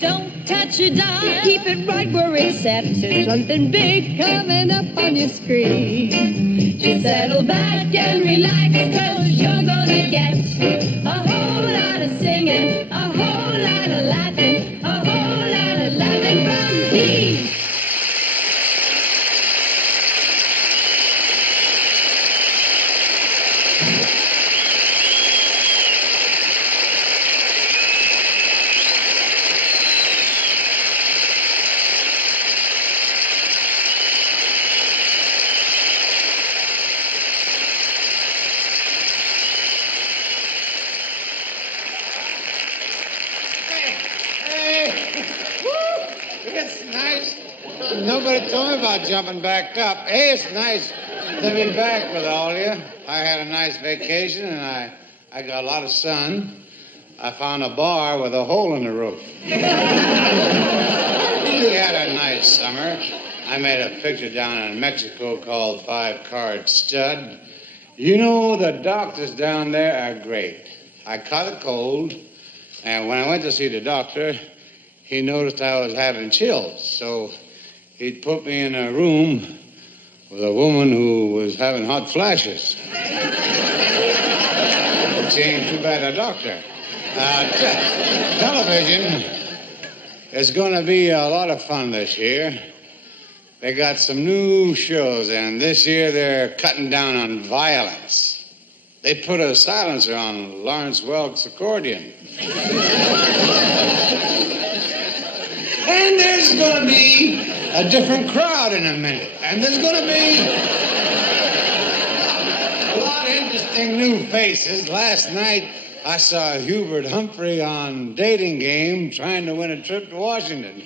Don't touch a dime. Keep it right where it's set. There's something big coming up on your screen. Just settle back and relax, 'cause you're gonna get a whole lot of singing, a whole lot of laughing, a whole lot of laughing from me. It's nice. Nobody told me about jumping back up. Hey, it's nice to be back with all of you. I had a nice vacation, and I got a lot of sun. I found a bar with a hole in the roof. We had a nice summer. I made a picture down in Mexico called 5-Card Stud. You know, the doctors down there are great. I caught a cold, and when I went to see the doctor, he noticed I was having chills, so he put me in a room with a woman who was having hot flashes. She ain't too bad a doctor. Television is going to be a lot of fun this year. They got some new shows, and this year they're cutting down on violence. They put a silencer on Lawrence Welk's accordion. And there's going to be a different crowd in a minute. And there's going to be a lot of interesting new faces. Last night, I saw Hubert Humphrey on Dating Game trying to win a trip to Washington.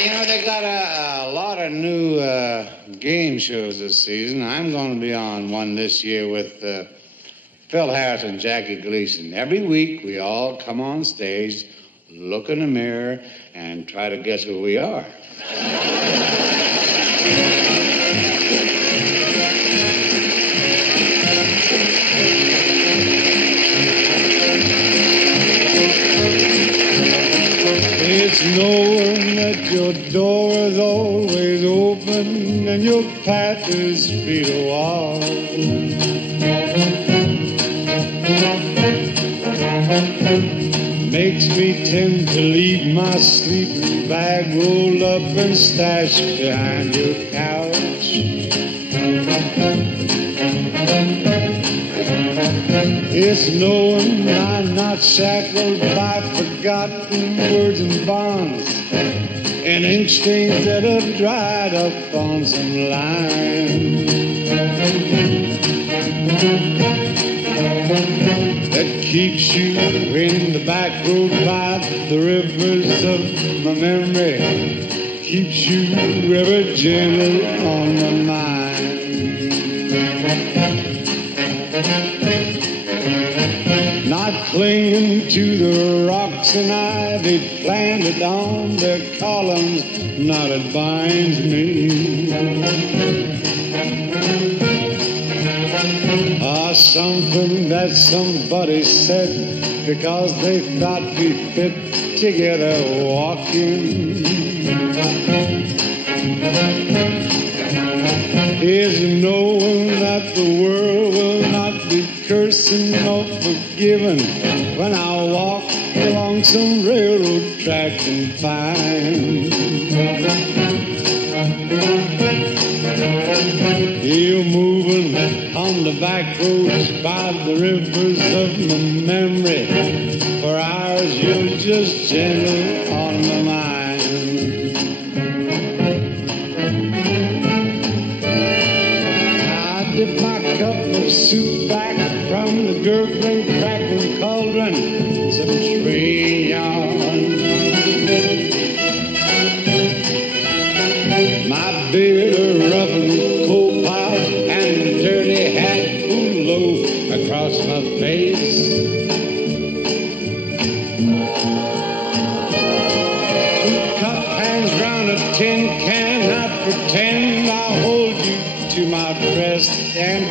You know, they got a lot of new game shows this season. I'm going to be on one this year with Phil Harris and Jackie Gleason. Every week, we all come on stage, look in the mirror, and try to guess who we are. It's knowing that your door is always open and your path is feet a wall. Makes me tend to leave my sleeping bag rolled up and stashed behind your couch. It's knowing I'm not shackled by forgotten words and bonds and ink stains that have dried up on some lines that keeps you in the back road by the rivers of my memory, keeps you ever gentle on my mind. Not clinging to the rocks and ivy planted on their columns, not it binds me. Something that somebody said because they thought we fit together walking is knowing that the world will not be cursing nor forgiving when I walk along some railroad track and find you're moving on the back roads by the rivers of my memory. For hours you're just gentle on my mind. I dip my cup of soup back from the gurgling, crackling cauldron, some train yarn. My beard a roughened coal pile and a dirty hat pulled low across my face.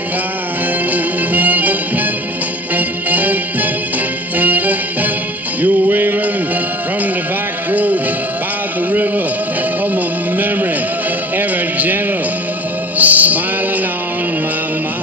time. You waving from the back road by the river of my memory, ever gentle, smiling on my mind.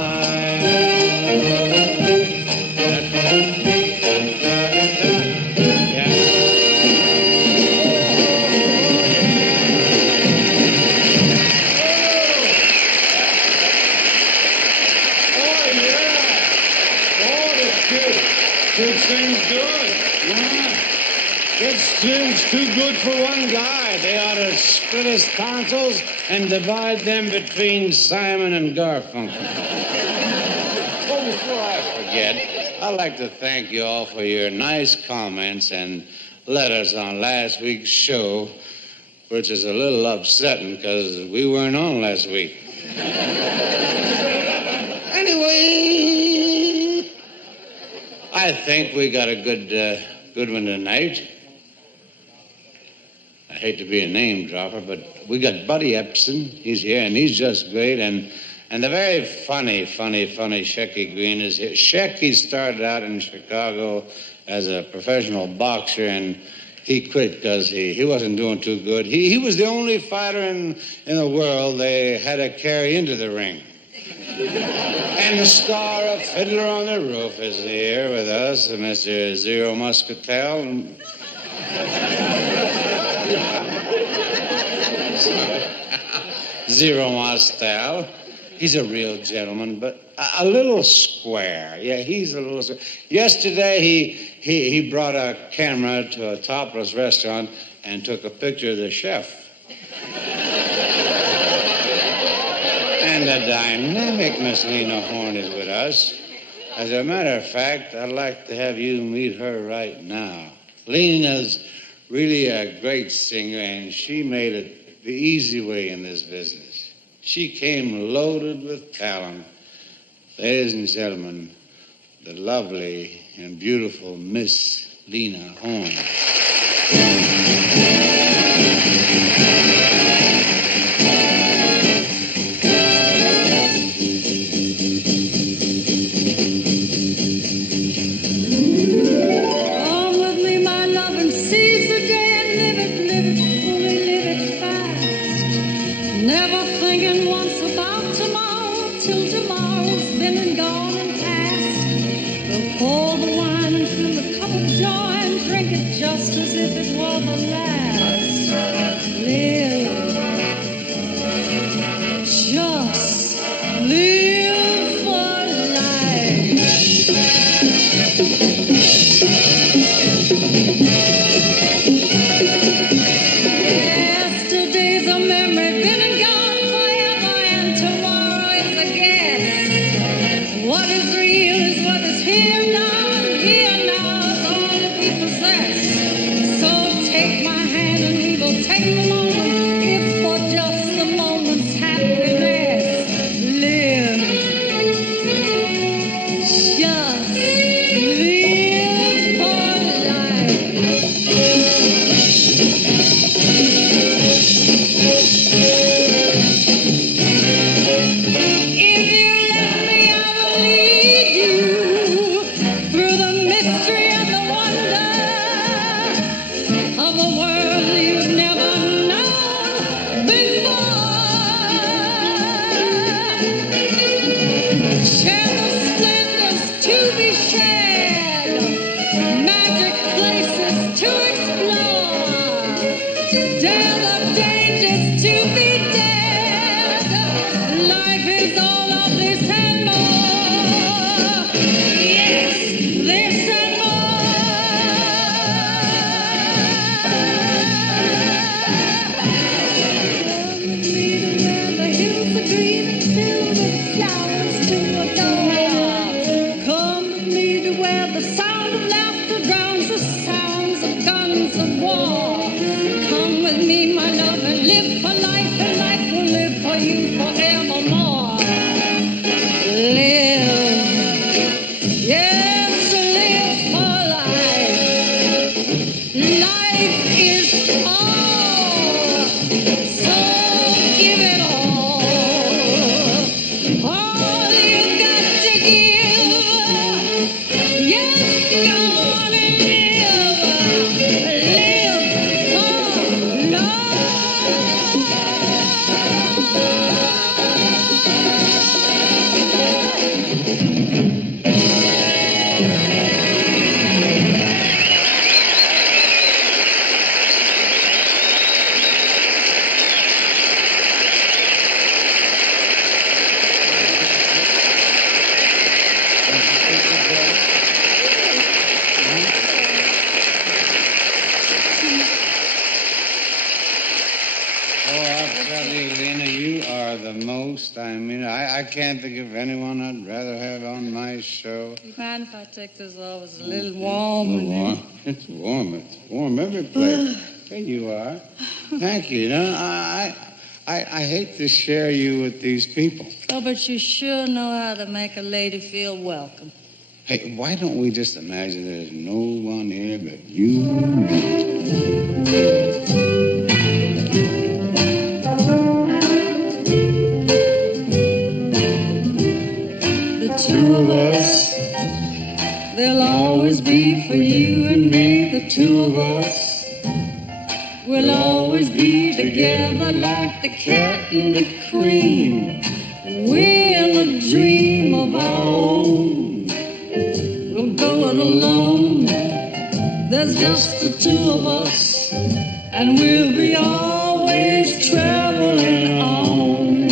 It's too good for one guy. They ought to split his tonsils and divide them between Simon and Garfunkel. Oh, before I forget, I'd like to thank you all for your nice comments and letters on last week's show, which is a little upsetting because we weren't on last week. Anyway, I think we got a good one tonight. I hate to be a name dropper, but we got Buddy Ebsen. He's here, and he's just great. And the very funny Shecky Green is here. Shecky started out in Chicago as a professional boxer, and he quit because he wasn't doing too good. He was the only fighter in the world they had to carry into the ring. And the star of Fiddler on the Roof is here with us, Mr. Zero Muscatel. Zero Mostel. He's a real gentleman, but a little square. Yeah, he's a little square. Yesterday, he brought a camera to a topless restaurant and took a picture of the chef. And the dynamic Miss Lena Horne is with us. As a matter of fact, I'd like to have you meet her right now. Lena's really a great singer, and she made it the easy way in this business. She came loaded with talent. Ladies and gentlemen, the lovely and beautiful Miss Lena Horne. Flowers to adore. can't think of anyone I'd rather have on my show. You mind if I take this off? It's a little warm. It's warm. It's warm every place. There you are. Thank you. You know, I hate to share you with these people. Oh, but you sure know how to make a lady feel welcome. Hey, why don't we just imagine there's no one here but you and me? The two of us, they'll always be for you and me. The two of us, we'll always be together like the cat and the cream. We're a dream of our own. We'll go it alone. There's just the two of us, and we'll be always traveling on.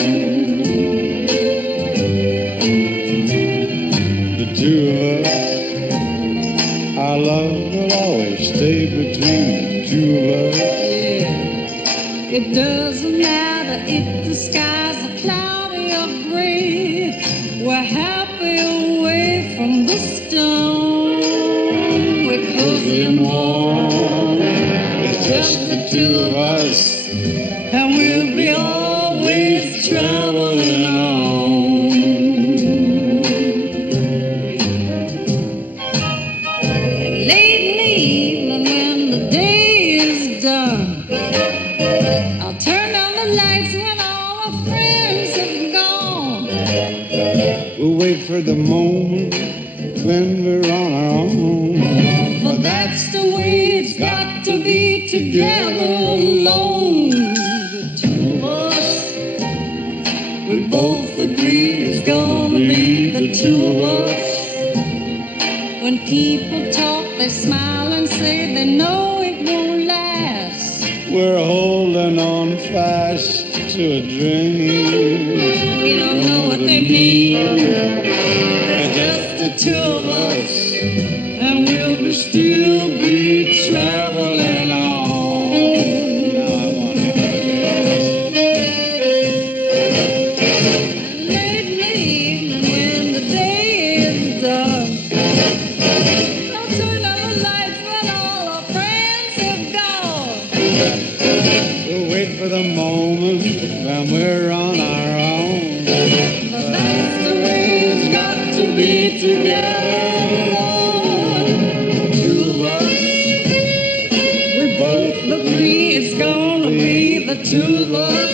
The two of us, our love will always stay between the two of us. It doesn't matter if the skies are cloudy or gray. We're happy away from the storm. We're cozy and warm. It's just the two of us, And we'll be always traveling on. Late in the evening when the day is done, I'll turn down the lights when all our friends have gone. we'll wait for the moment when we're on our own. For that's the way it's got to be together alone. The two of us, we both agree it's gonna be the two of us. When people talk, they smile and say they know it won't last. We're holding on fast to a dream. We don't know what they mean. They're just the two of us, and we'll still be traveling on. Late in the evening when the day is done, I'll turn on the lights when all our friends have gone. We'll wait for the moment when we're on our own. But that's the way it's got to be together. Two of us, we both agree it's gonna be the two of us.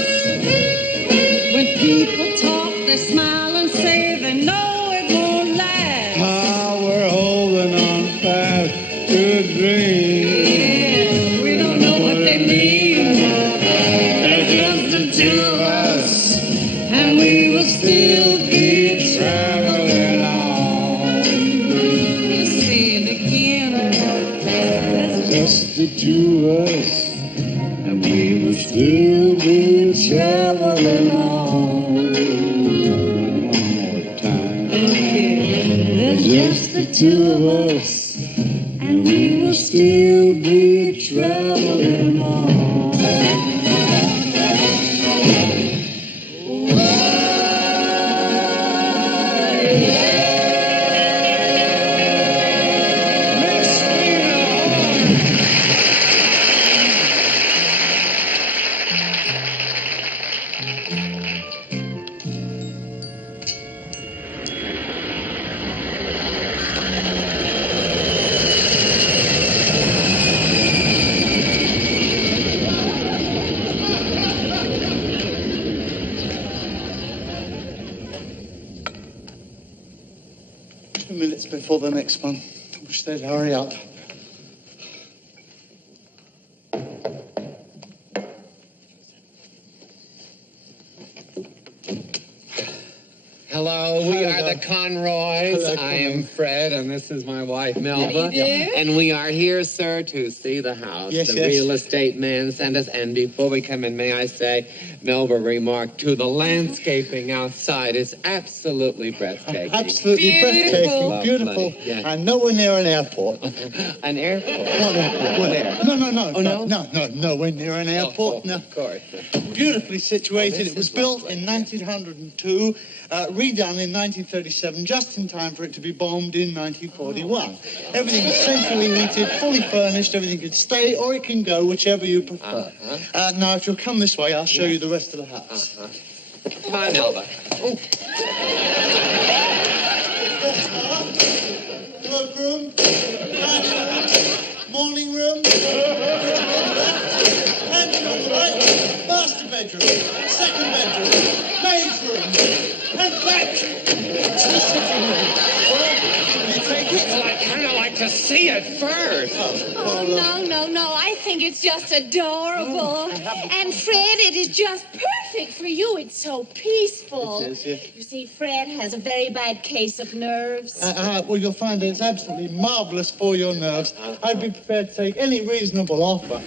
When people talk, they smile and say they know it won't last. Ah, we're holding on fast to a dream. Yeah, we don't know what they mean. They're just the two of us, and we will still be traveling on. You say it again. Just the two of us, and we will still be traveling on. One more time. There's Just the two of us, and we will still be traveling on. Minutes before the next one. I wish they'd hurry up. Hello, we are the Conroys. Hello, I am Fred, and this is my wife, Melba. How you do? And we are here, sir, to see the house. Yes, the yes. real estate man sent us. And before we come in, may I say, Melba remarked, too, the landscaping outside is absolutely breathtaking. Absolutely Beautiful. breathtaking, beautiful, Lovely, yes. and nowhere near an airport. An airport? What airport? What airport? No. Oh, no? No, nowhere near an airport. No. Of course. Beautifully situated. this It was is built lovely. in 1902, redone in 1937, just in time for it to be bombed in 1941. Everything is centrally heated, fully furnished. Everything can stay or it can go, whichever you prefer. Now, if you'll come this way, I'll show you the rest of the house. Come on, Melba. Cloakroom, dining room, morning room, pantry on the right, master bedroom, second bedroom, maid's room, and back to the sitting room. You take it? Well, I'd kind of like to see it first. Oh, no. I think it's just adorable. And Fred, it is just perfect for you. It's so peaceful. It is, yes. You see, Fred has a very bad case of nerves. Well, you'll find it's absolutely marvellous for your nerves. I'd be prepared to take any reasonable offer.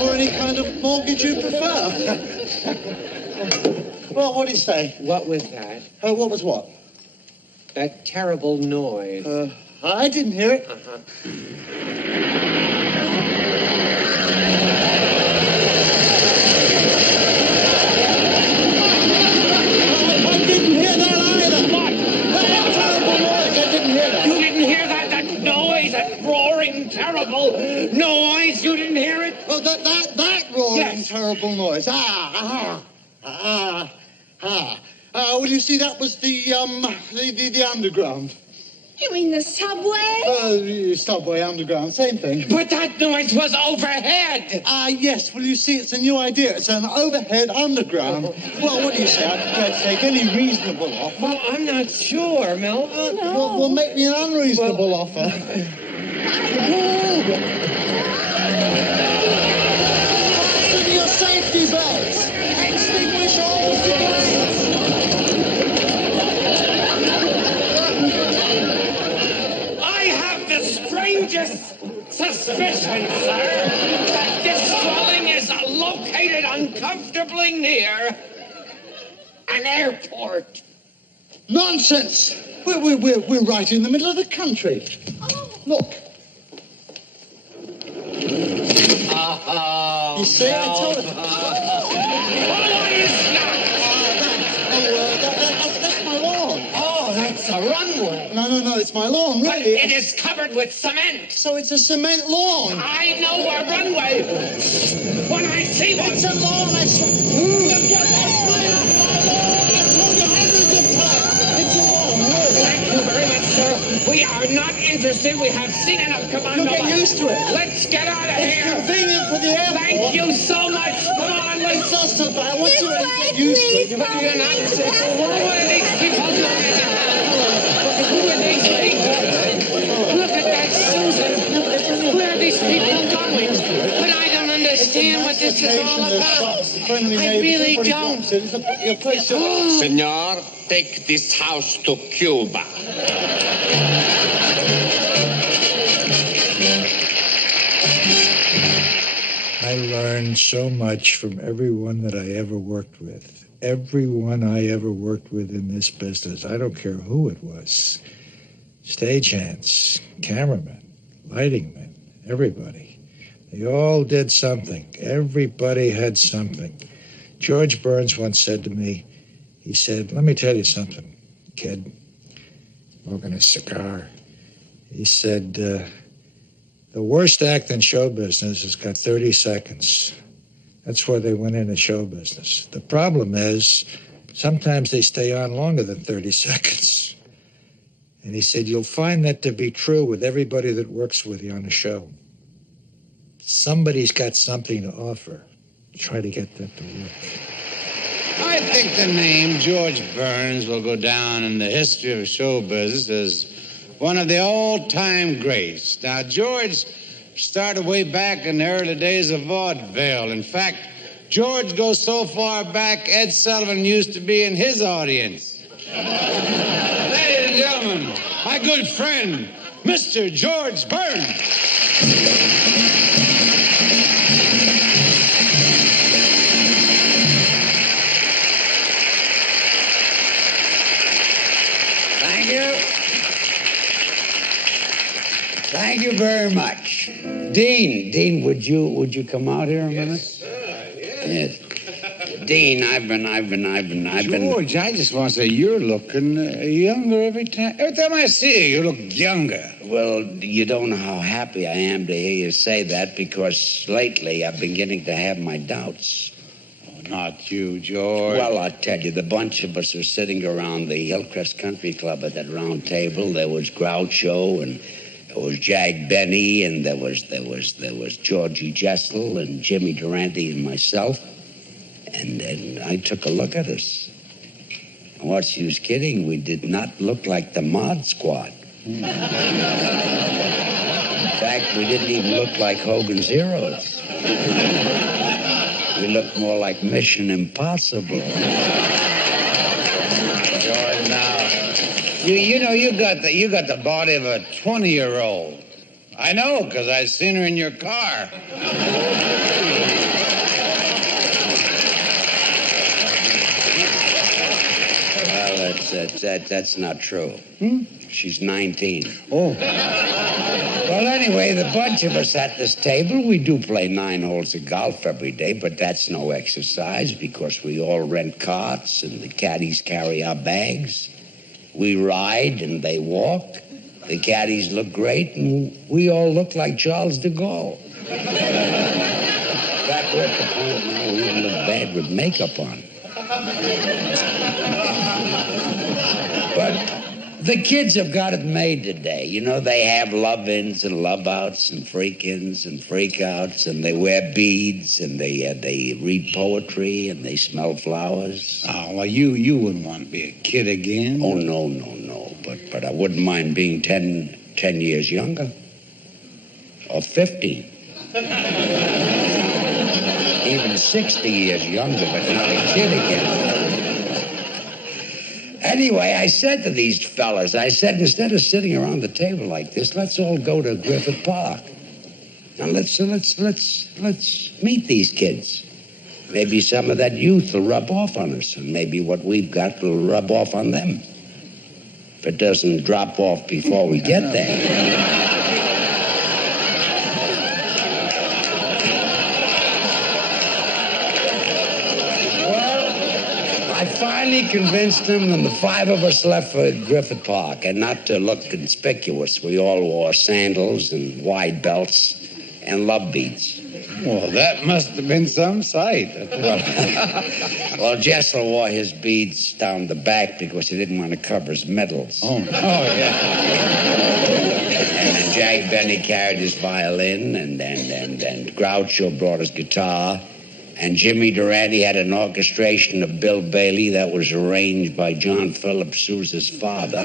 Or any kind of mortgage you prefer. Well, what do you say? What was that? What was what? That terrible noise. I didn't hear it. I didn't hear that either. What? That terrible noise. I didn't hear that. You didn't hear that? That noise, that roaring, terrible noise? You didn't hear it? Oh, that roaring, Yes. terrible noise. Well, you see, that was the underground. You mean the subway? The subway underground, same thing. But that noise was overhead. Yes, well, you see, it's a new idea. It's an overhead underground. Well, what do you say? I'm prepared to take any reasonable offer. Well, I'm not sure, Melba. Well, make me an unreasonable offer. Fasten your safety belts. Extinguish all the lights. I have the strangest suspicion, sir, that this dwelling is located uncomfortably near an airport. Nonsense! We're right in the middle of the country. Look. You see, I told you. That's my lawn. Oh, that's a runway. No, it's my lawn, But really. it is covered with cement. So it's a cement lawn. I know a runway when I see one. It's a lawn. You get that fly off my lawn. I told you hundreds of times. It's a lawn, really. Thank you very much, sir. We are not interested. We have seen enough. Come on, You'll get Melba. used to it. Let's get out of It's here. convenient for the airport. Thank you so much. Come on, It's let's. not so bad. Once you This get way, used to it, please, But you're not. What are these people doing? Who are these people? Look at that, Susan. Where are these people going? But I don't understand what this is all about. I really don't. Senor, take this house to Cuba. I learned so much from everyone that I ever worked with. Everyone I ever worked with in this business. I don't care who it was. Stagehands, cameramen, lighting men, everybody. They all did something. Everybody had something. George Burns once said to me, he said, let me tell you something, kid. Smoking a cigar. He said, the worst act in show business has got 30 seconds. That's why they went into show business. The problem is, sometimes they stay on longer than 30 seconds. And he said, you'll find that to be true with everybody that works with you on a show. Somebody's got something to offer. Try to get that to work. I think the name George Burns will go down in the history of show business as one of the all-time greats. Now, George started way back in the early days of vaudeville. In fact, George goes so far back, Ed Sullivan used to be in his audience. Ladies and gentlemen, my good friend, Mr. George Burns. Thank you. Thank you very much. Dean, would you come out here a minute? Yes. Dean, I've been. George, I just want to say you're looking younger every time. Every time I see you, you look younger. Well, you don't know how happy I am to hear you say that because lately I've been beginning to have my doubts. Oh, not you, George. Well, I'll tell you, the bunch of us are sitting around the Hillcrest Country Club at that round table. There was Groucho and there was Jag Benny and there was Georgie Jessel and Jimmy Durante and myself. And then I took a look at us. And what she was kidding, we did not look like the Mod Squad. In fact, we didn't even look like Hogan's Heroes. We looked more like Mission Impossible. George, now, you got the body of a 20-year-old. I know, because I seen her in your car. That's not true. She's 19. Oh. Well, anyway, the bunch of us at this table, we do play 9 holes of golf every day, but that's no exercise because we all rent carts and the caddies carry our bags. We ride and they walk. The caddies look great and we all look like Charles de Gaulle. In fact, we're at the point now we even look bad with makeup on. But the kids have got it made today. You know, they have love-ins and love-outs and freak-ins and freak-outs, and they wear beads, and they read poetry, and they smell flowers. Oh, well, you wouldn't want to be a kid again. Oh, no. But I wouldn't mind being 10 years younger. Or 15. Even 60 years younger, but not a kid again. Anyway, I said to these fellas, instead of sitting around the table like this, let's all go to Griffith Park. And let's meet these kids. Maybe some of that youth will rub off on us, and maybe what we've got will rub off on them. If it doesn't drop off before we get there. I finally convinced them, and the 5 of us left for Griffith Park, and not to look conspicuous. We all wore sandals and wide belts and love beads. Well, that must have been some sight. Well, Jessel wore his beads down the back because he didn't want to cover his medals. Oh, yeah. And Jag Benny carried his violin, and Groucho brought his guitar. And Jimmy Durante had an orchestration of Bill Bailey that was arranged by John Philip Sousa's father.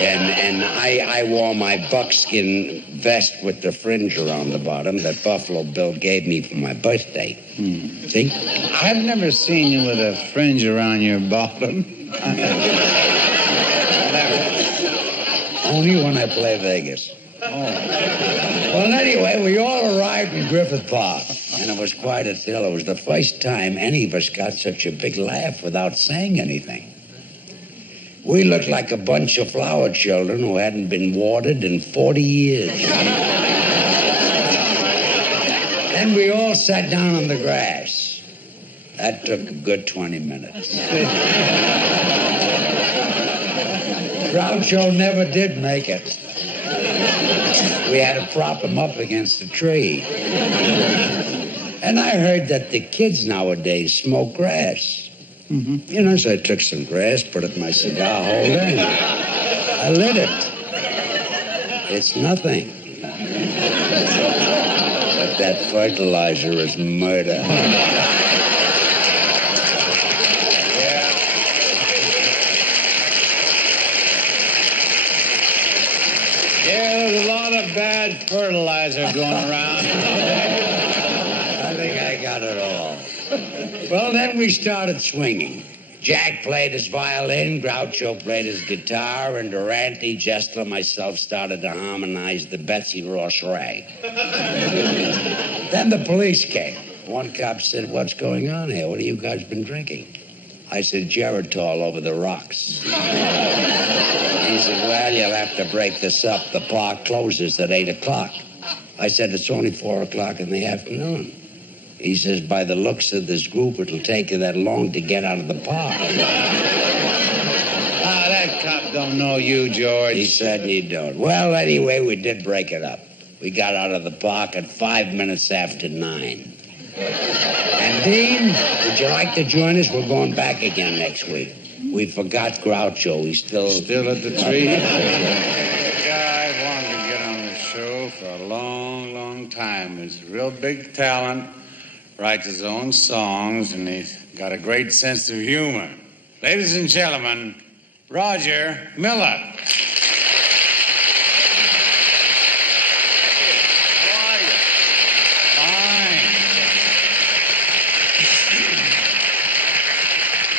And I wore my buckskin vest with the fringe around the bottom that Buffalo Bill gave me for my birthday. See? I've never seen you with a fringe around your bottom. Only when I play Vegas. Oh. Well, anyway, we all arrived in Griffith Park, and it was quite a thrill. It was the first time any of us got such a big laugh without saying anything. We looked like a bunch of flower children who hadn't been watered in 40 years. Then we all sat down on the grass. That took a good 20 minutes. Groucho never did make it. We had to prop him up against a tree. And I heard that the kids nowadays smoke grass. Mm-hmm. You know, so I took some grass, put it in my cigar holder, and I lit it. It's nothing. But that fertilizer is murder. Yeah, there's a lot of bad fertilizer going around. I think I got it all. Well, then we started swinging. Jack played his violin, Groucho played his guitar, and Durante, Jester, and myself started to harmonize the Betsy Ross rag. Then the police came. One cop said, "What's going on here? What have you guys been drinking?" I said, "Geritol over the rocks." He said, "Well, you'll have to break this up. The park closes at 8 o'clock. I said, "It's only 4 o'clock in the afternoon." He says, "By the looks of this group, it'll take you that long to get out of the park." Ah, that cop don't know you, George. He said you don't. Well, anyway, we did break it up. We got out of the park at 5 minutes after 9. And Dean, would you like to join us? We're going back again next week. We forgot Groucho. He's still at the tree. The guy wanted to get on the show for a long, long time. He's a real big talent. Writes his own songs, and he's got a great sense of humor. Ladies and gentlemen, Roger Miller. How are you? Fine.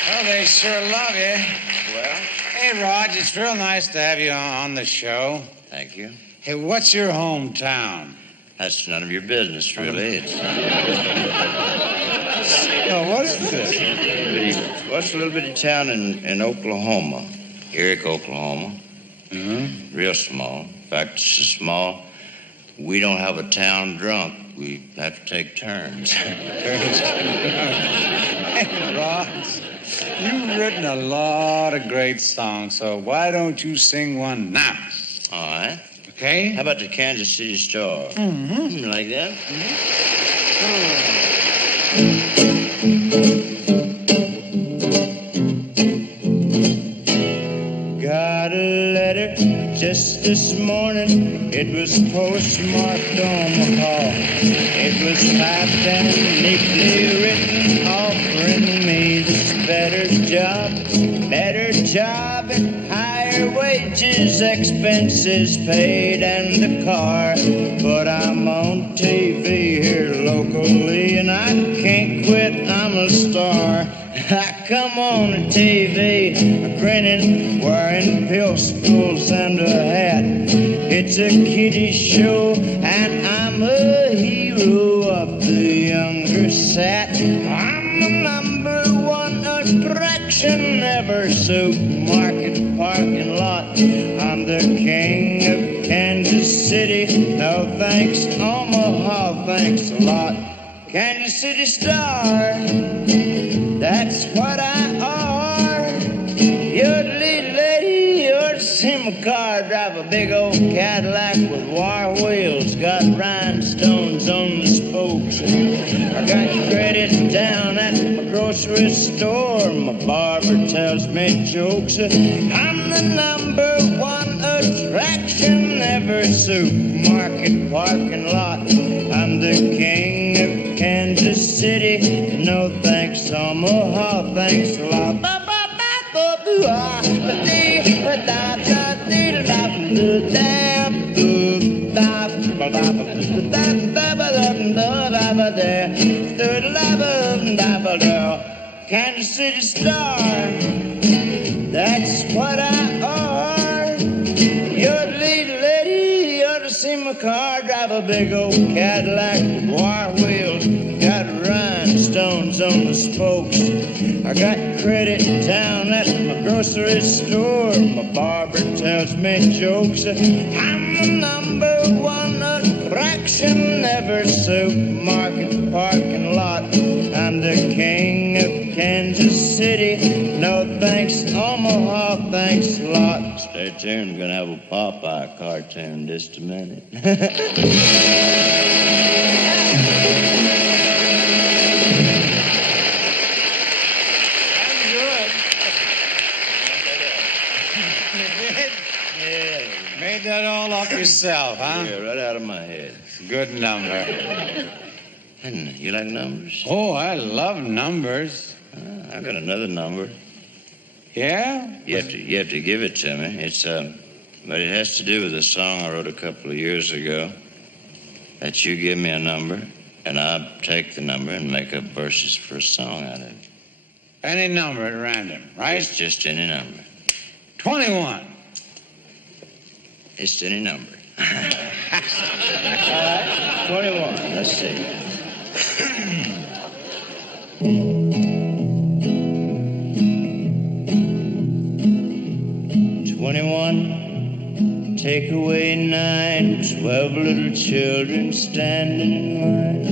Well, they sure love you. Well, Hey, Rog, it's real nice to have you on the show. thank you. Hey, what's your hometown? That's none of your business, really. It's Oh, what is this? what's a little bitty town in Oklahoma, Eric, Oklahoma. Mm-hmm. Real small. In fact, it's so small, we don't have a town drunk. We have to take turns. Hey, Rog, you've written a lot of great songs, so why don't you sing one now? All right. Okay? How about the Kansas City Star? Mm-hmm. You like that? Got a letter just this morning. It was postmarked Omaha. It was typed and neatly written, offering me this better job and higher wages, expenses paid, and a car. But I'm on TV here locally, and I can't quit. I'm a star. I come on TV, grinning, wearing pills and a hat. It's a kiddie show, and I'm a hero of the younger set. I'm the number one attraction ever, supermarket parking lot. I'm the king of Kansas City. No thanks, Omaha, thanks a lot. Kansas City Star, that's what I are. You're the lead lady, you're the sim car. Drive a big old Cadillac with wire wheels. Got rhinestones on the spokes. I got credit down at my grocery store. My barber tells me jokes. I'm the number one attraction ever, supermarket parking lot. I'm the king of Kansas City. No thanks, Omaha, thanks a lot. Kansas City Star, that's what I are. You're the lead lady, you're to see my car. Drive a big old Cadillac with wire wheels. Got rhinestones on the spokes. I got credit down at my grocery store. My barber tells me jokes. I'm the number one attraction ever, supermarket parking lot. I'm the king of Kansas City. No thanks, Omaha, thanks a lot. Stay tuned, gonna have a Popeye cartoon just a minute. Made that all up yourself, huh? Yeah, right out of my head. Good number. And you like numbers? Oh, I love numbers. I got another number. Yeah? You have to give it to me. It's But it has to do with a song I wrote a couple of years ago. That you give me a number, and I'll take the number and make up verses for a song out of it. Any number at random, right? It's just any number. 21. It's any number. All right, 21. Let's see. 21. Take away 9, 12 little children standing in line.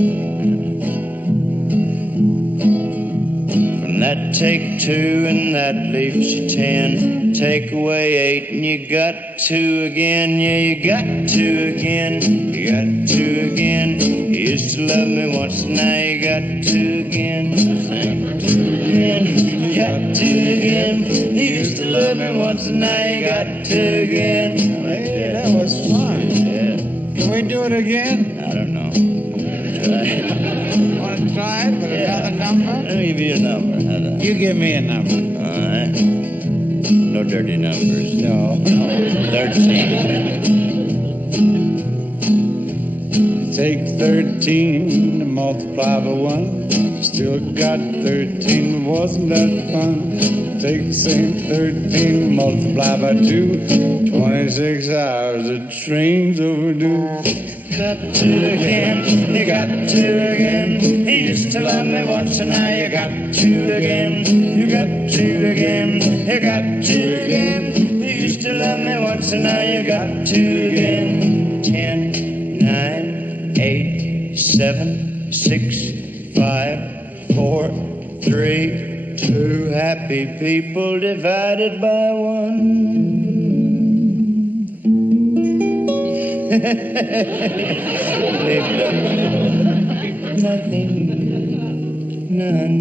From that, take 2, and that leaves you 10. Take away 8, and you got 2 again. Yeah, you got 2 again. You got 2 again. You used to love me once, now you got 2 again. Sing 2 again. You got 2 again. You used to love me once, and now you got 2 again. Hey, that was fun. Yeah. Can we do it again? I don't know. Want to try it with another number? Let me give you a number. How about? You give me a number. All right. No dirty numbers. No. 13. Take 13 and multiply by 1. Still got 13. Wasn't that fun? Take the same 13, multiply by 2. 26 hours, the train's overdue. Got 2 again, you got 2 again. You used to love me once, and now you got 2 again. You got 2 again, you got 2 again. You used to love me once, and now you got 2 again. 10, 9, 8, 7, 6, 5, 4, 3, 2 happy people divided by 1. Nothing, none.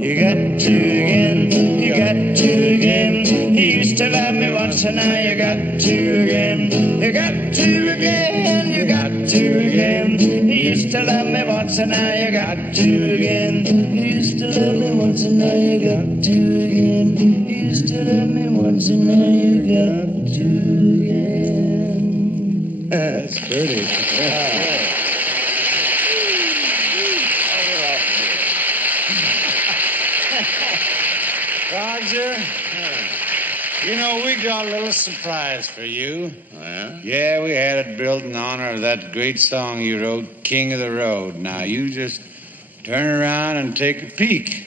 You got 2 again, you got 2 again. You used to love me once, and now you got 2 again. You got 2 again, you got 2 again. You used to love me once, and now you got 2 again. You used to love me once, and now you got 2 again. You used to love me once, and now you got 2 again. That's pretty. Roger, you know, we got a little surprise for you. Oh, yeah? Yeah, we had it built in honor of that great song you wrote, King of the Road. Now, you just turn around and take a peek.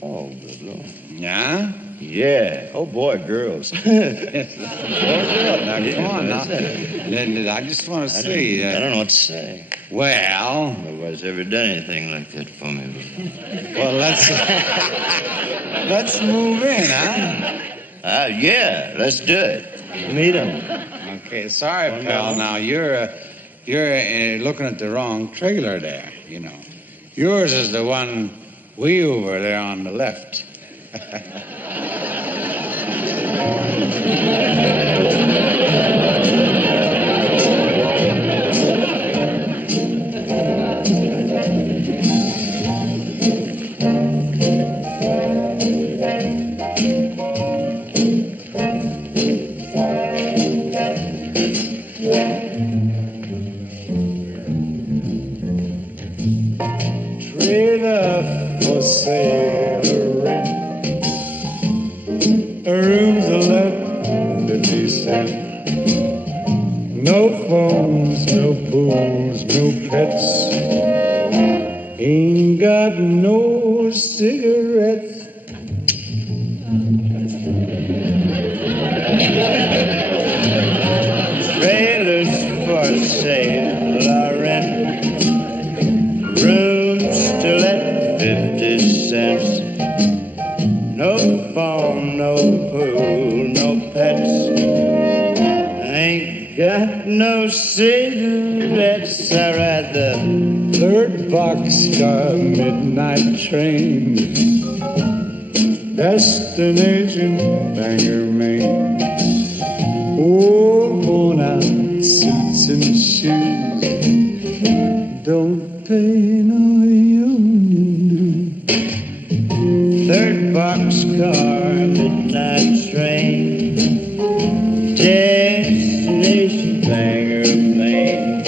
Oh, good Lord. Yeah? Yeah. Oh, boy, girls. Now, come on now. I just want to say... I don't know what to say. Well... Nobody's ever done anything like that for me before. Well, let's move in, huh? Yeah, let's do it. Meet them. Okay, sorry, pal. Now, you're looking at the wrong trailer there, you know. Yours is the one way over there on the left. Trailer for sale or rent. Rooms 11.50 cents. No phones, no pools, no pets. Ain't got no cigarettes. Trailers for sale or rent. Rooms to let 50 cents. No phone, no pool, no pets. Ain't got no cigarettes. I ride the Third boxcar midnight train. Destination Bangor, Maine. Oh, worn out suits and shoes. Don't pay no union dues. third boxcar midnight train. destination banger man.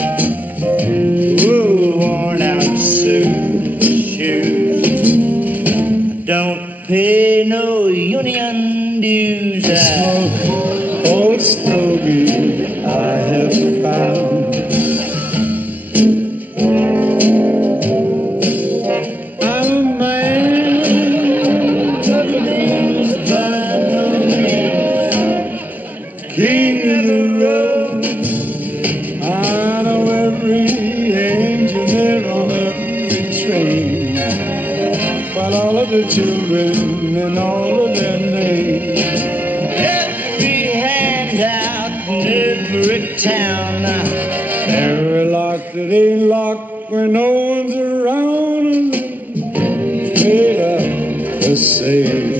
Ooh, worn out suit, shoes. Don't pay no union dues. Old stogie I have found. I'm a man of the blues by no means. King of the road. I know every engineer on every train. While all of the children and all of their names. Every handout in every town. Every lock that ain't locked when no one's around. Made up the same.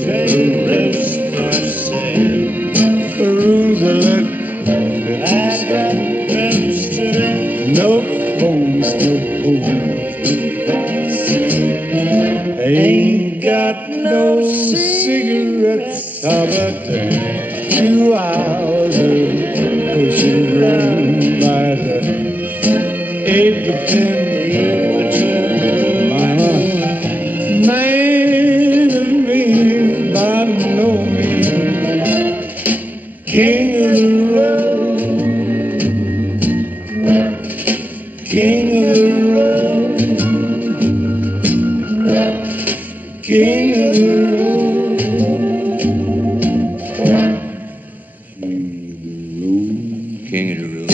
Rest myself. Jerusalem. I got Amsterdam. No phones, no phones. Ain't got no cigarettes. How about that? 2 hours of pushing around by the 8 to 10. Mama, man of me by no means. King of the road. King of the road. King of the road. King of the road.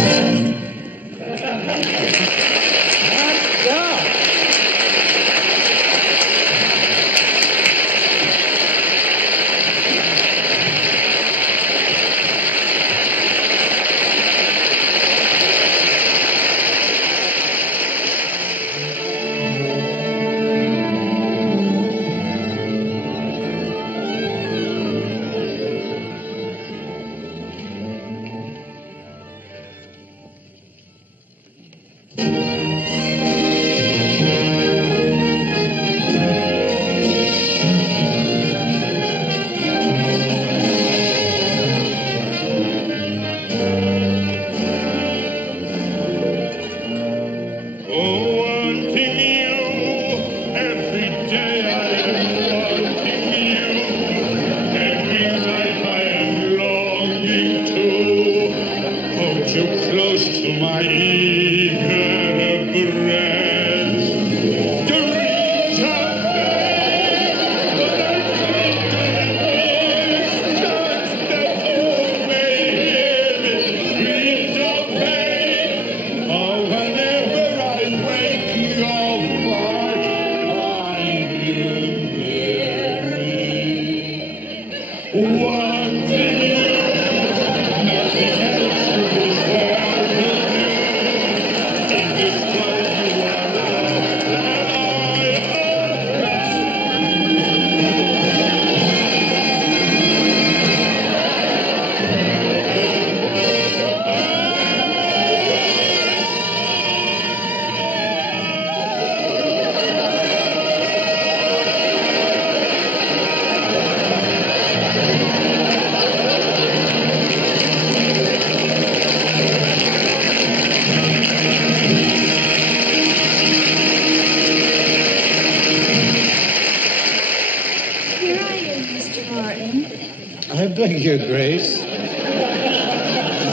I beg your grace.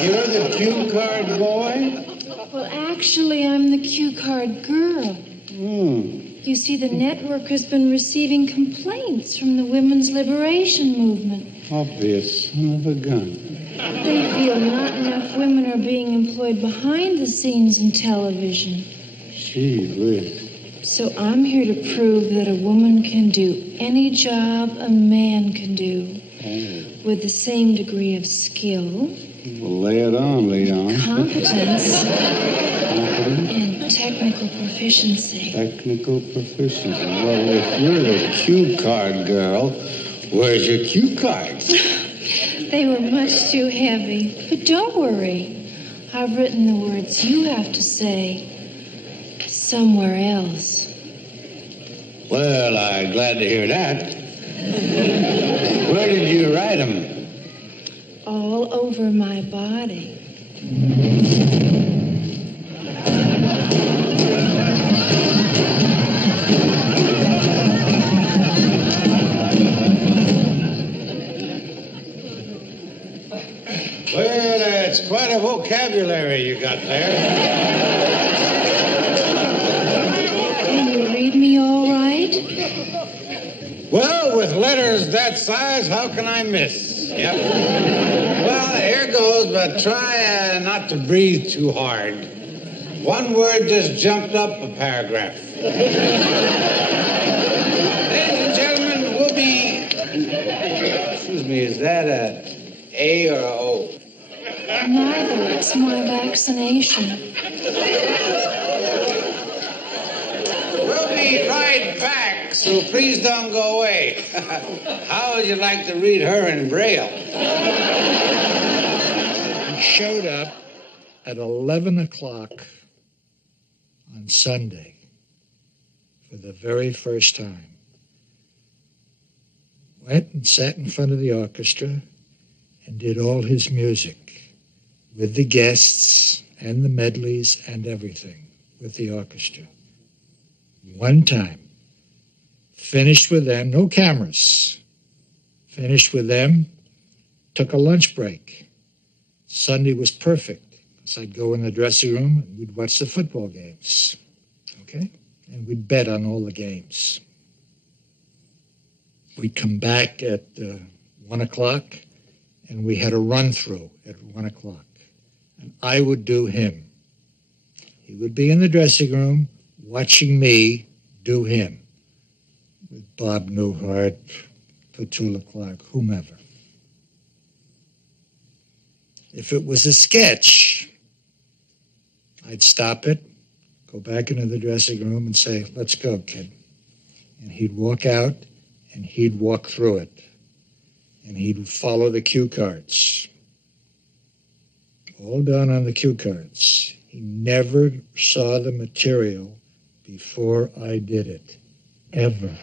You're the cue card boy? Well, actually, I'm the cue card girl. You see, the network has been receiving complaints from the women's liberation movement. Obvious son of a gun. They feel not enough women are being employed behind the scenes in television. Gee whiz. So I'm here to prove that a woman can do any job a man can do with the same degree of skill, Well, lay it on, Leon. competence, and technical proficiency. Technical proficiency. Well, if you're the cue card girl, where's your cue cards? They were much too heavy. But don't worry. I've written the words you have to say somewhere else. Well, I'm glad to hear that. Where did you write them? all over my body. Well, that's quite a vocabulary you got there. Can you read me all right? Well, with letters that size, how can I miss? Yep. Well, here goes, but try not to breathe too hard. One word just jumped up a paragraph. Ladies and gentlemen, we'll be... Excuse me, is that a A or a O? Neither. It's my vaccination. We'll be right back, so please don't go away. How would you like to read her in Braille? He showed up at 11 o'clock on Sunday for the very first time. Went and sat in front of the orchestra and did all his music with the guests and the medleys and everything with the orchestra. One time. Finished with them, no cameras. Finished with them, took a lunch break. Sunday was perfect, because I'd go in the dressing room and we'd watch the football games, okay? And we'd bet on all the games. We'd come back at 1 o'clock, and we had a run-through at 1 o'clock. And I would do him. He would be in the dressing room watching me do him. With Bob Newhart, Petula Clark, whomever. If it was a sketch, I'd stop it, go back into the dressing room and say, "Let's go, kid." And he'd walk out and he'd walk through it. And he'd follow the cue cards. All done on the cue cards. He never saw the material before I did it. Ever.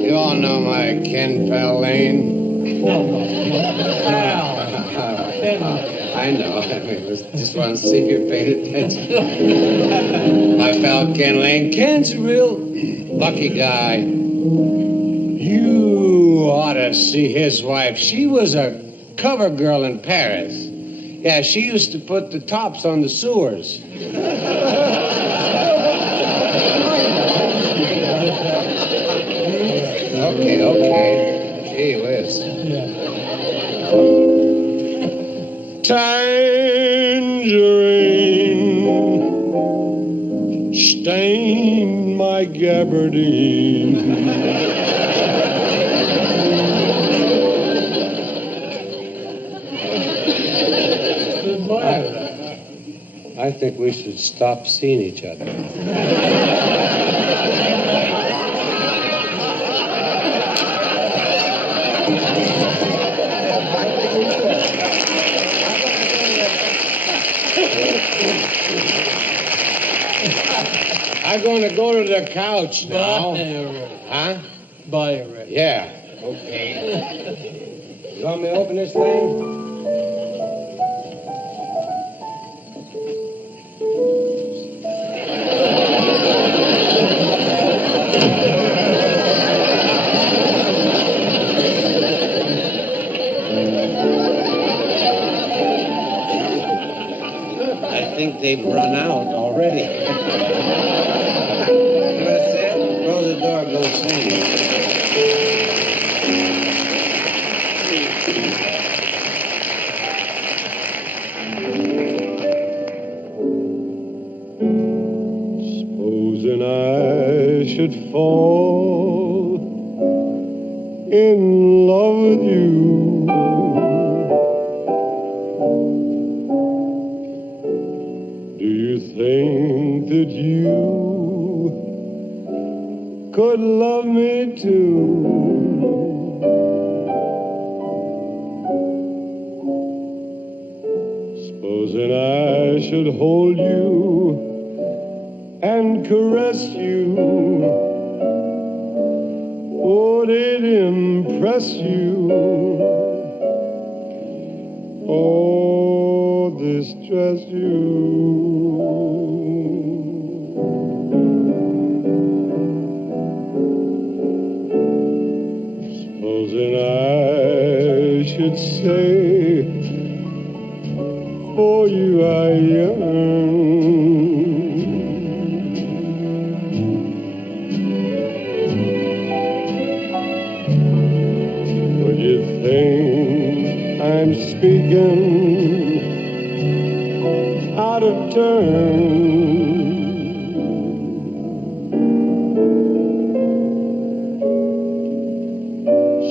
You all know my ken pal Lane. I know. I just want to see if you're paying attention. My pal Ken Lane. Ken's a real lucky guy. You ought to see his wife. She was a cover girl in Paris. Yeah, she used to put the tops on the sewers. Okay. Gee whiz. Tangerine, stain my gabardine. I think we should stop seeing each other. I'm going to go to the couch now. Huh? Buy a record. Yeah. Okay. You want me to open this thing? I think they've run out already. That's it. Close the door, go sing. Supposing I should fall in love with you. Do you think that you could love me too? should hold you and caress you. Would it impress you? Or distress you? Supposing I should say, for you I yearn. Would you think I'm speaking out of turn?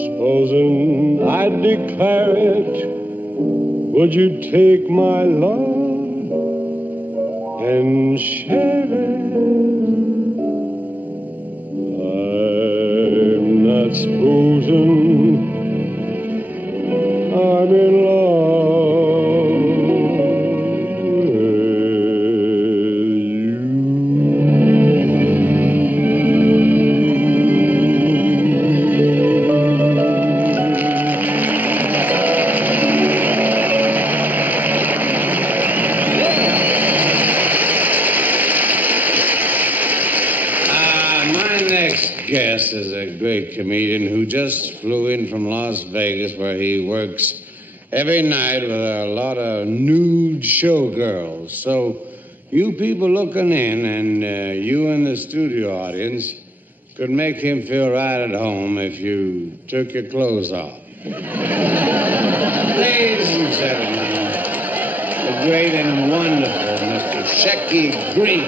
Supposing I declare it, would you take my love and share it? I'm not supposing I'm in love with you. My next guest is a great comedian who just flew in from Las Vegas, where he works every night with a lot of nude showgirls. So you people looking in and you in the studio audience could make him feel right at home if you took your clothes off. Ladies and gentlemen, the great and wonderful Mr. Shecky Green.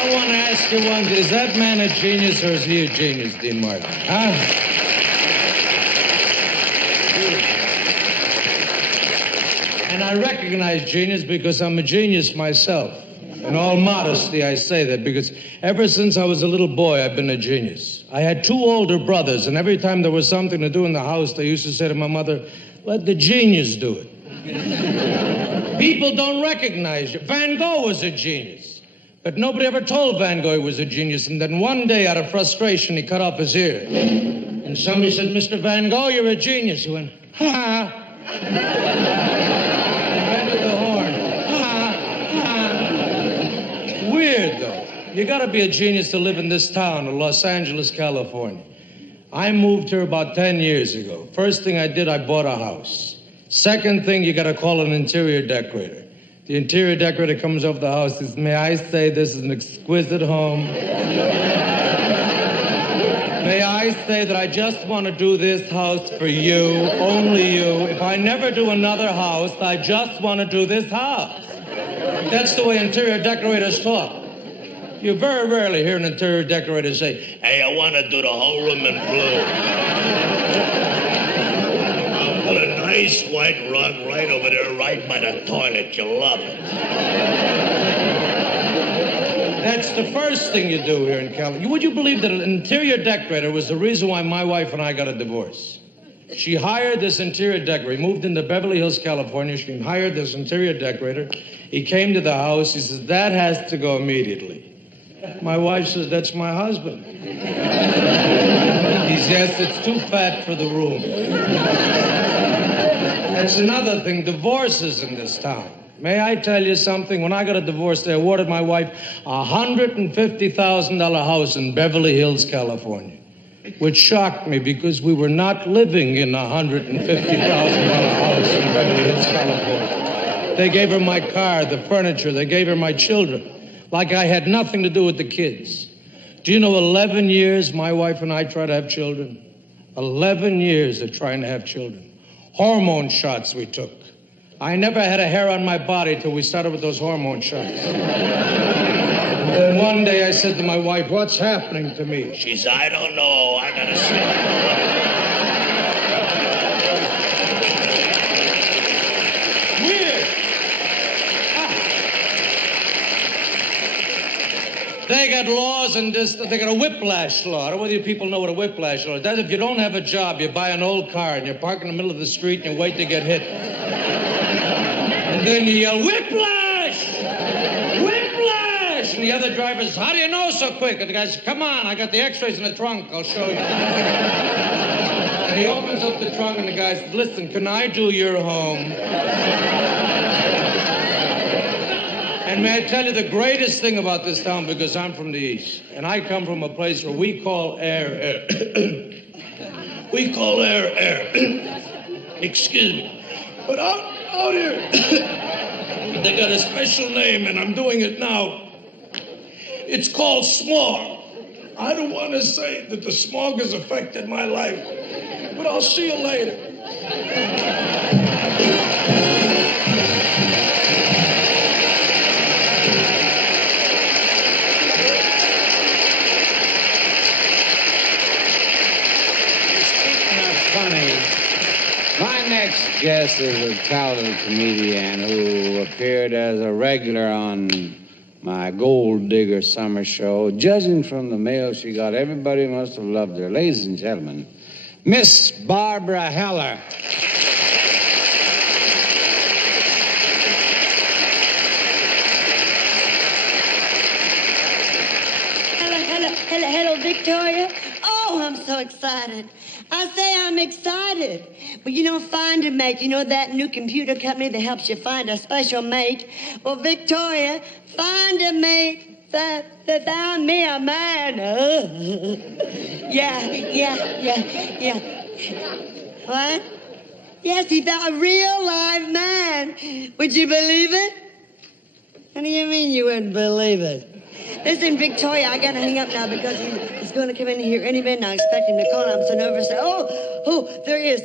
I want to ask you one, is that man a genius or is he a genius, Dean Martin? Huh? And I recognize genius because I'm a genius myself. In all modesty, I say that because ever since I was a little boy, I've been a genius. I had two older brothers, and every time there was something to do in the house, they used to say to my mother, let the genius do it. People don't recognize you. Van Gogh was a genius, but nobody ever told Van Gogh he was a genius. And then one day, out of frustration, he cut off his ear. And somebody said, Mr. Van Gogh, you're a genius. He went, ha. Went to the Horne. Weird, though. You gotta be a genius to live in this town of Los Angeles, California. I moved here about 10 years ago. First thing I did, I bought a house. Second thing, you gotta call an interior decorator. The interior decorator comes over the house and says, may I say this is an exquisite home? May I say that I just want to do this house for you, only you. If I never do another house, I just want to do this house. That's the way interior decorators talk. You very rarely hear an interior decorator say, hey, I want to do the whole room in blue. I'll put a nice white rug right over there, right by the toilet. You'll love it. That's the first thing you do here in California. Would you believe that an interior decorator was the reason why my wife and I got a divorce? She hired this interior decorator. He moved into Beverly Hills, California. She hired this interior decorator. He came to the house. He says, that has to go immediately. My wife says, that's my husband. He says, yes, it's too fat for the room. That's another thing, divorces in this town. May I tell you something? When I got a divorce, they awarded my wife a $150,000 house in Beverly Hills, California, which shocked me because we were not living in a $150,000 house in Beverly Hills, California. They gave her my car, the furniture. They gave her my children, like I had nothing to do with the kids. Do you know 11 years my wife and I tried to have children? 11 years of trying to have children. Hormone shots we took. I never had a hair on my body till we started with those hormone shots. Then one day I said to my wife, what's happening to me? She said, I don't know. I gotta They got laws and they got a whiplash law. I don't know whether you people know what a whiplash law is. That's if you don't have a job, you buy an old car and you park in the middle of the street and you wait to get hit. And then you yell, whiplash! Whiplash! And the other driver says, how do you know so quick? And the guy says, come on, I got the x-rays in the trunk. I'll show you. And he opens up the trunk and the guy says, listen, can I do your home? And may I tell you the greatest thing about this town, because I'm from the East, and I come from a place where we call air. We call air. Excuse me. But out here, they got a special name, and I'm doing it now. It's called smog. I don't want to say that the smog has affected my life, but I'll see you later. My next guest is a talented comedian who appeared as a regular on my Gold Digger summer show. Judging from the mail she got, everybody must have loved her. Ladies and gentlemen, Miss Barbara Heller. Hello, Victoria. Oh, I'm so excited. I say I'm excited. Well, you know, Find a Mate, you know that new computer company that helps you find a special mate? Well, Victoria, Find a Mate that found me a man. Yeah. What? Yes, he found a real live man. Would you believe it? What do you mean you wouldn't believe it? Listen, Victoria, I gotta hang up now because he's going to come in here any minute. I expect him to call. I'm so nervous. Oh, there he is.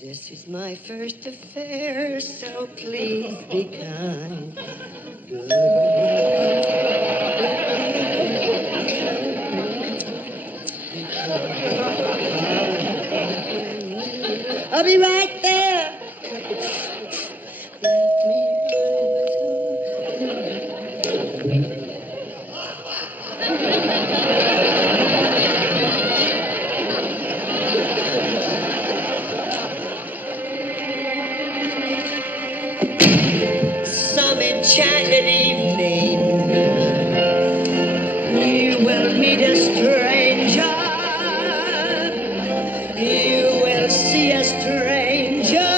This is my first affair, so please be kind. I'll be right there. Some enchanted evening, you will meet a stranger. You will see a stranger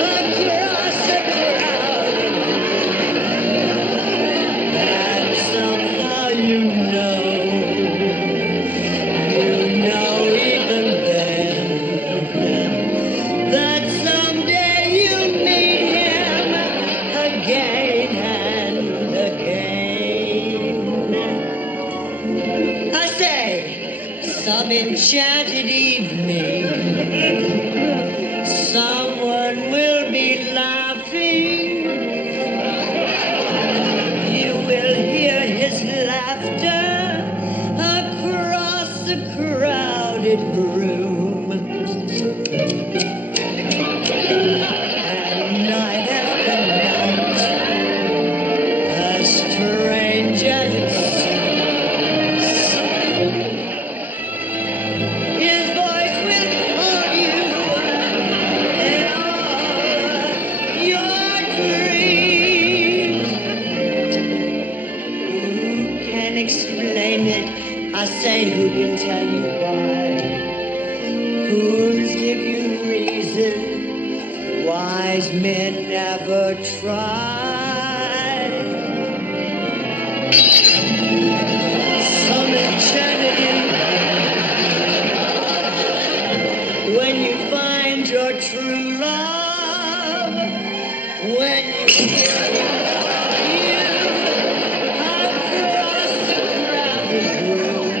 across the crowd, and somehow you know even then, that someday you'll meet him again and again. I say, some enchanted evening, someone will be laughing. You will hear his laughter across the crowded room. And night after night, as strange as it seems, his voice will call you in all your dreams. Who can explain it? I say, who can tell you why? Who'll give you reason? Wise men never try. Some eternity, when you find your true love, when you hear him call you across the crowded room,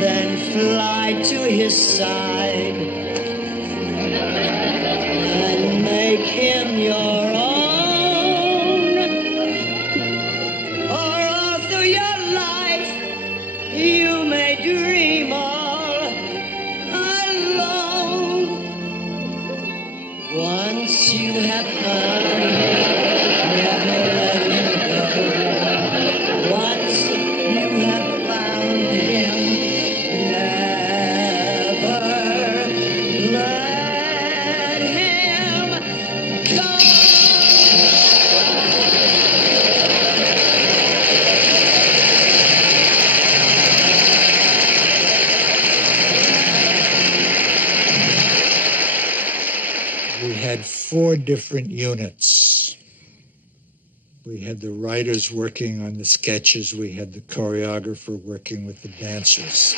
then fly to his side and make him your own. Or all through your life, you may dream all alone. Once you have found him, 4 different units. We had the writers working on the sketches. We had the choreographer working with the dancers.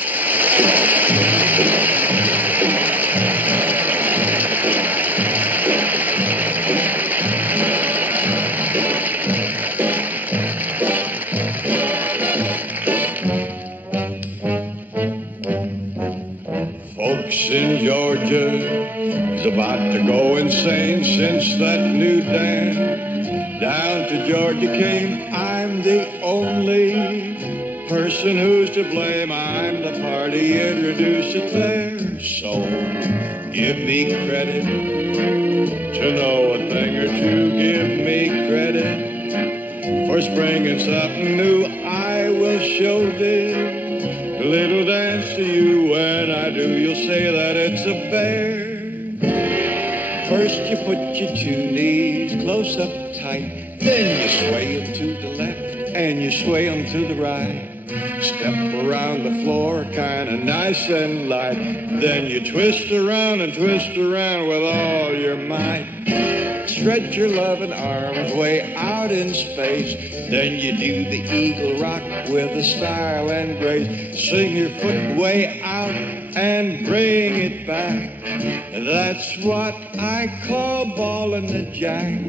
Folks in Georgia is about to go insane since that new dam down to Georgia came. I'm the only person who's to blame. I'm the party introduced it there. So give me credit to know a thing or two. Give me credit for springing something new. I will show this little dance to you. When I do, you'll say that it's a bear. First you put your 2 knees close up tight, then you sway them to the left and you sway them to the right. Step around the floor kinda nice and light, then you twist around and twist around with all your might. Stretch your loving arms way out in space, then you do the eagle rock with a style and grace. Swing your foot way out and bring it back. That's what I call ballin' the jack.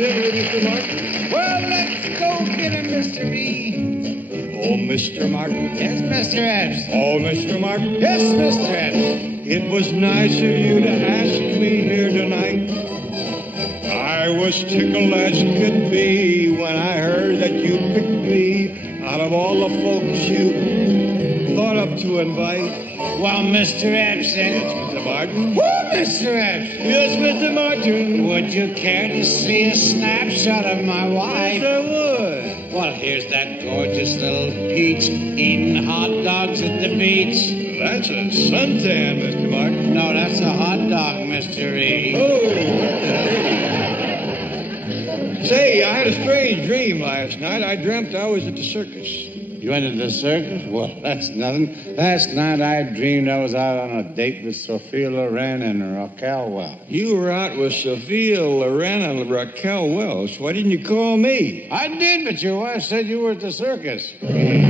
Mr. Martin. Well, let's go get him, Mr. E. Oh, Mr. Martin. Yes, Mr. Ebsen. Oh, Mr. Martin. Yes, Mr. Ebsen. It was nice of you to ask me here tonight. I was tickled as could be when I heard that you picked me out of all the folks you thought up to invite. Well, Mr. Ebsen. Mr. Martin. Whoa, Mr. Ebsen. Yes, Mr. Martin. Would you care to see a snapshot of my wife? Yes, I would. Well, here's that gorgeous little peach eating hot dogs at the beach. That's a suntan, Mr. Martin. No, that's a hot dog, Mr. E. Oh. Say, I had a strange dream last night. I dreamt I was at the circus. You went to the circus? Well, that's nothing. Last night I dreamed I was out on a date with Sophia Loren and Raquel Welch. You were out with Sophia Loren and Raquel Welch. Why didn't you call me? I did, but your wife said you were at the circus. Hey,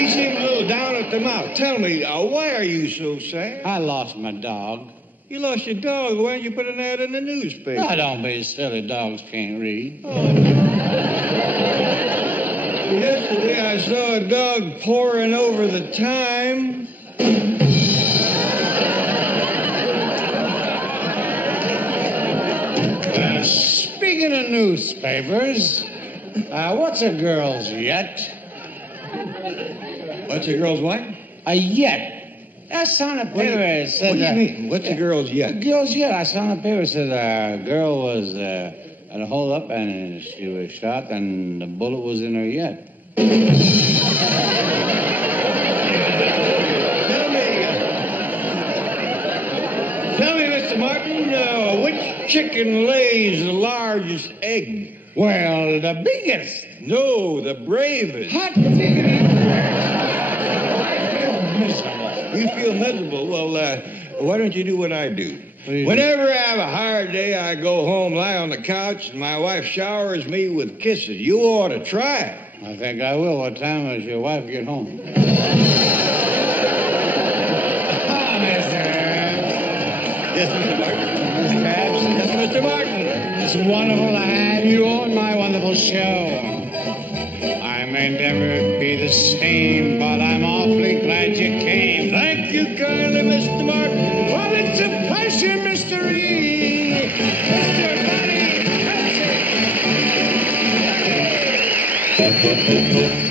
you seem a little down at the mouth. Tell me, why are you so sad? I lost my dog. You lost your dog. Why didn't you put an ad in the newspaper? Now, don't be silly. Dogs can't read. Yesterday I saw a dog poring over the Time. Speaking of newspapers, what's a girl's yet? What's a girl's what? A yet. I saw in a paper it said... What do you mean? What's a girl's yet? A girl's yet. I saw in a paper it said a girl was at a hold-up and she was shot and the bullet was in her yet. Tell me, Mr. Martin, which chicken lays the largest egg? Well, the biggest. No, the bravest. Hot You feel miserable. Well, why don't you do what I do? Whenever I have a hard day, I go home, lie on the couch, and my wife showers me with kisses. You ought to try it. I think I will. What time does your wife get home? Yes, Mr. Martin. Mr. Ebsen. Yes, Mr. Martin. It's wonderful to have you on my wonderful show. I may never be the same, but I'm awfully glad you came. Thank you kindly, Mr. Martin. Well, it's a pleasure, Mr. E. Mr. Buddy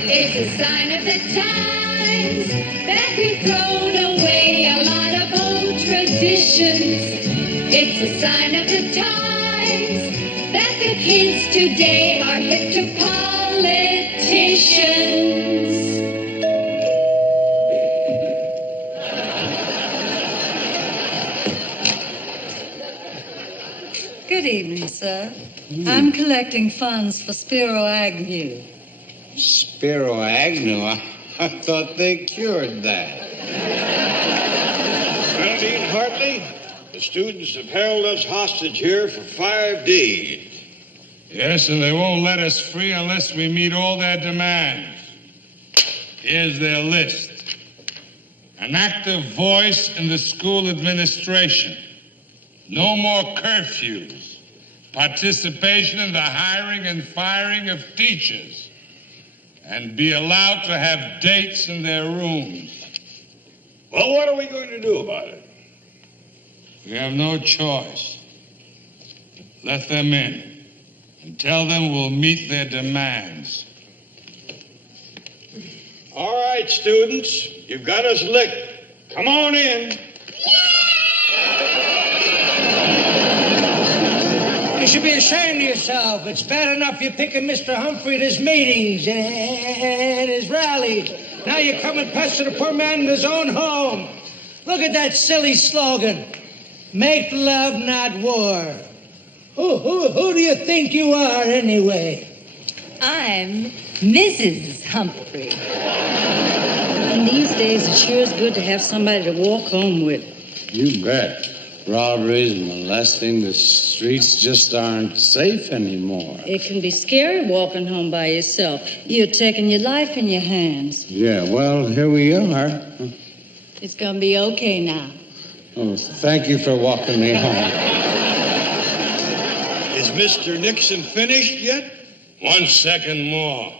It's a sign of the times that we've thrown away a lot of old traditions. It's a sign of the times that the kids today are hip to politicians. Good evening, sir. I'm collecting funds for Spiro Agnew. Spiro Agnew? I thought they cured that. Well, Dean Hartley, the students have held us hostage here for 5 days. Yes, and they won't let us free unless we meet all their demands. Here's their list. An active voice in the school administration. No more curfews. Participation in the hiring and firing of teachers. And be allowed to have dates in their rooms. Well, what are we going to do about it? We have no choice. Let them in and tell them we'll meet their demands. All right, students, you've got us licked. Come on in. You should be ashamed of yourself. It's bad enough you're picking Mr. Humphrey at his meetings and his rallies. Now you come and pester the poor man in his own home. Look at that silly slogan. Make love, not war. Who do you think you are, anyway? I'm Mrs. Humphrey. And these days, it sure is good to have somebody to walk home with. You bet. Robberies, molesting, the streets just aren't safe anymore. It can be scary walking home by yourself. You're taking your life in your hands. Yeah, well, here we are. It's going to be okay now. Oh, thank you for walking me home. Is Mr. Nixon finished yet? 1 second more.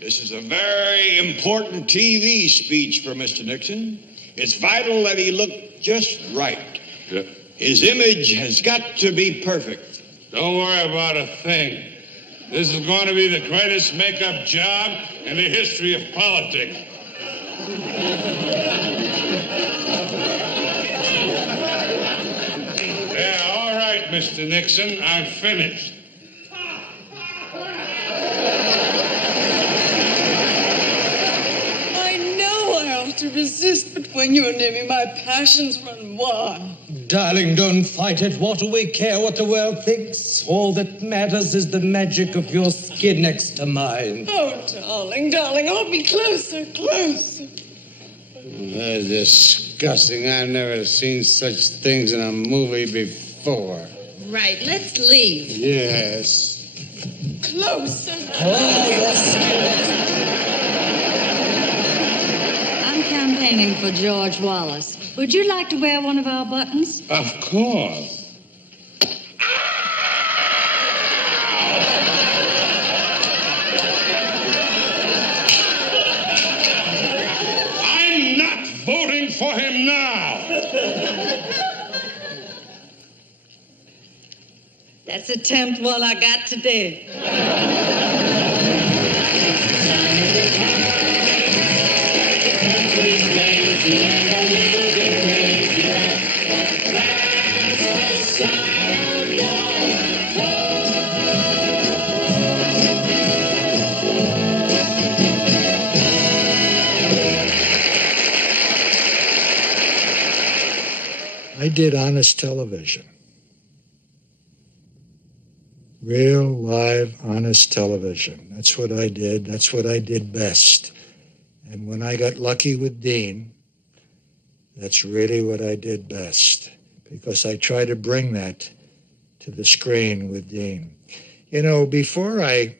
This is a very important TV speech for Mr. Nixon. It's vital that he look just right. Yeah. His image has got to be perfect. Don't worry about a thing. This is going to be the greatest makeup job in the history of politics. Yeah, all right, Mr. Nixon, I'm finished. I know I ought to resist, but when you're near me, my passions run wild. Darling, don't fight it. What do we care what the world thinks? All that matters is the magic of your skin next to mine. Oh, darling, hold me closer, closer. That's disgusting. I've never seen such things in a movie before. Right, let's leave. Yes. Closer. I'm campaigning for George Wallace. Would you like to wear one of our buttons? Of course. I'm not voting for him now. That's the 10th one I got today. I did honest television. Real, live, honest television. That's what I did. That's what I did best. And when I got lucky with Dean, that's really what I did best. Because I try to bring that to the screen with Dean. You know, before I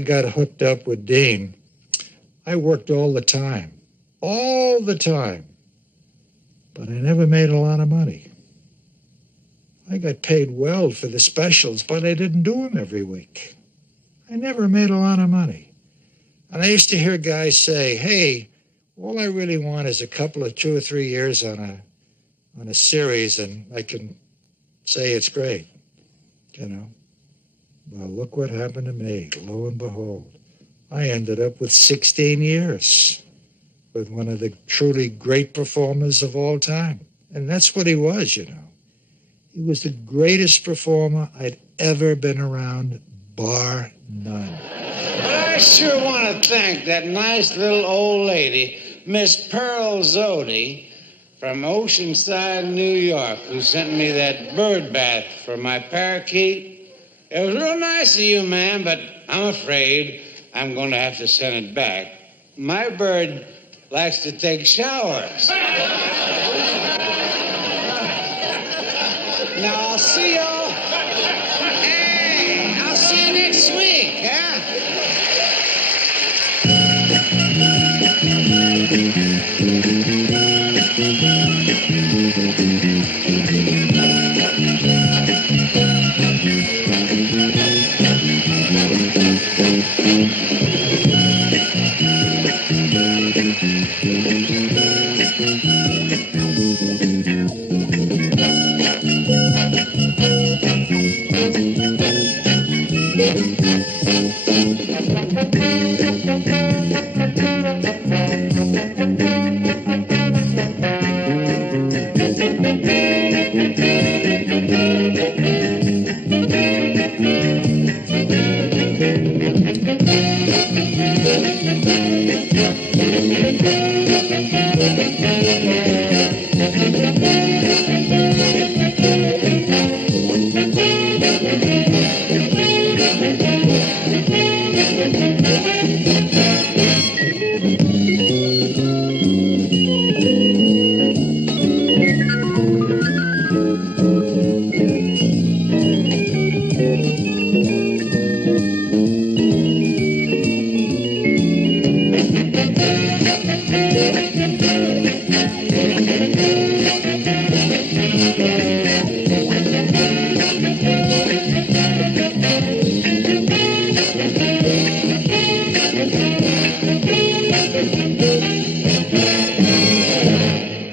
got hooked up with Dean, I worked all the time. All the time. But I never made a lot of money. I got paid well for the specials, but I didn't do them every week. I never made a lot of money. And I used to hear guys say, hey, all I really want is a couple of 2 or 3 years on a series, and I can say it's great, you know. Well, look what happened to me. Lo and behold, I ended up with 16 years with one of the truly great performers of all time. And that's what he was, you know. He was the greatest performer I'd ever been around, bar none. But I sure want to thank that nice little old lady, Miss Pearl Zodi, from Oceanside, New York, who sent me that bird bath for my parakeet. It was real nice of you, ma'am, but I'm afraid I'm going to have to send it back. My bird likes to take showers. Now, I'll see y'all. Hey, I'll see you next week, huh? Thank you.